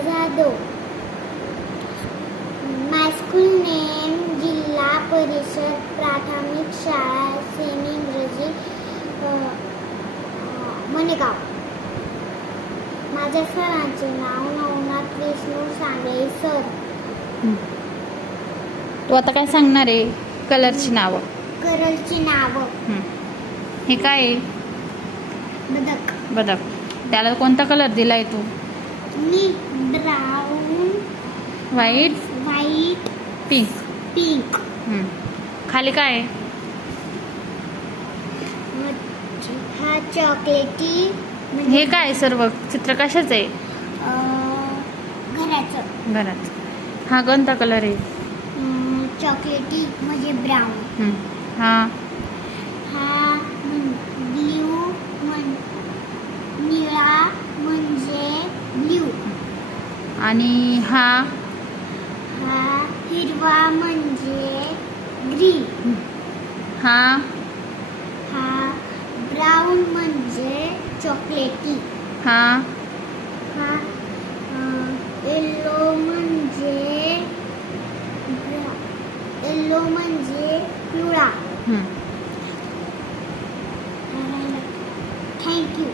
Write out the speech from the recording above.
जाधव माय school name जिल्हा परिषद प्राथमिक शाळा सेमी इंग्रजी मणेगाव. माझ्या सरांचे नाव नवनाथ विष्णू सांगळे सर. तू आता काय सांगणार आहे? कलरची नावं. करलची नावं. हं. हे काय आहे? बदक. बदक. त्याला कोणता कलर दिलाय तू? Brown white white pink pink. खाली काय आहे? हा चॉकलेटी हे काय सर्व? चित्र कशाचं आहे? घराचं. घरात हा कोणता कलर आहे? चॉकलेटी म्हणजे ब्राऊन हा. आणि हा? हिरवा म्हणजे ग्रीन. हा? हा ब्राऊन म्हणजे चॉकलेटी. हा? हा येल्लो म्हणजे येल्लो म्हणजे पिवळा. थँक्यू